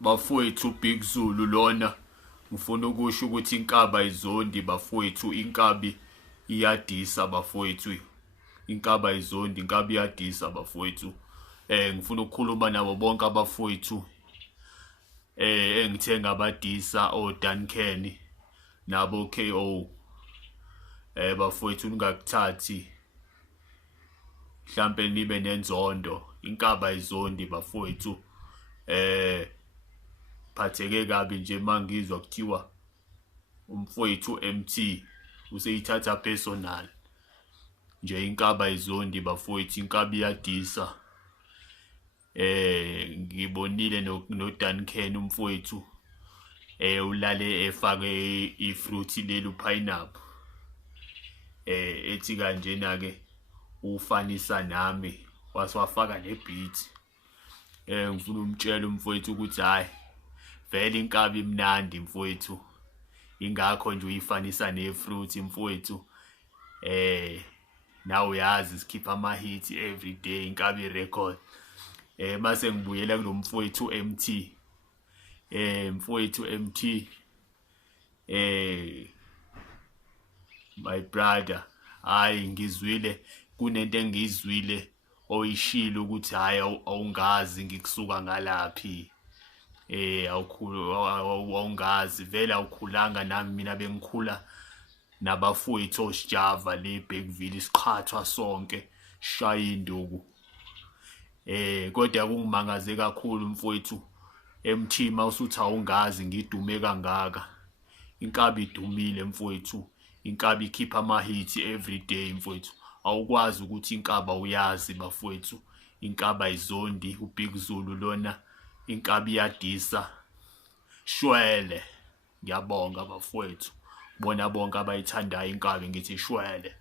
Bafowethu Big Zulu lona ngifuna ukusho ukuthi inkaba ayizondi bafowethu, inkabi iyadissa bafowethu, inkaba ayizondi, inkabi iyadissa bafowethu. Ngifuna ukukhuluma nabo bonke abafowethu engithe ngabadisa oDuncan nabo KO. Bafowethu ningakuthathi mhlampe nibe nenzondo, inkaba ayizondi bafowethu. Phatheke kabi nje mangizwa kuthiwa umfowethu MT useyithatha personal nje, inkaba ayizondi bafowethu, inkabi iyadissa. Ngibonile noDuncan umfowethu ulale efake ifruit leli pineapple, ethi kanjena ke ufanisa nami waswafaka nebeat. Ngifuna umtshela umfowethu ukuthi hayi vele inkabi imnandi mfowethu, ingakho nje uyifanisa nefruit mfowethu. Nawe uyazi sikhipha ama-hit every day, inkabi record. Mase ngibuyela kulo mfowethu MT, mfowethu MT, my brother, hayi ngizwile kunento engizwile oyishilo ukuthi hayi awungazi ngikusuka ngalaphi. Awungazi vele, awukhulanga nami, mina bengikhula nabafowethu oSjava le Bergville, isiqhathwa sonke shaya induku. Kodwa kungimangaze kakhulu mfowethu MT mawusuthi awungazi ngidume kangaka. Inkabi idumile mfowethu, inkabi ikhipha ama-hit every day mfowethu. Awukwazi ukuthi inkaba uyazi bafowethu, inkaba ayizondi, uBig Zulu lona, inkabi iyadissa. Shwele, ngiyabonga bafowethu, bona bonke abayithandayo inkabi, ngithi shwele.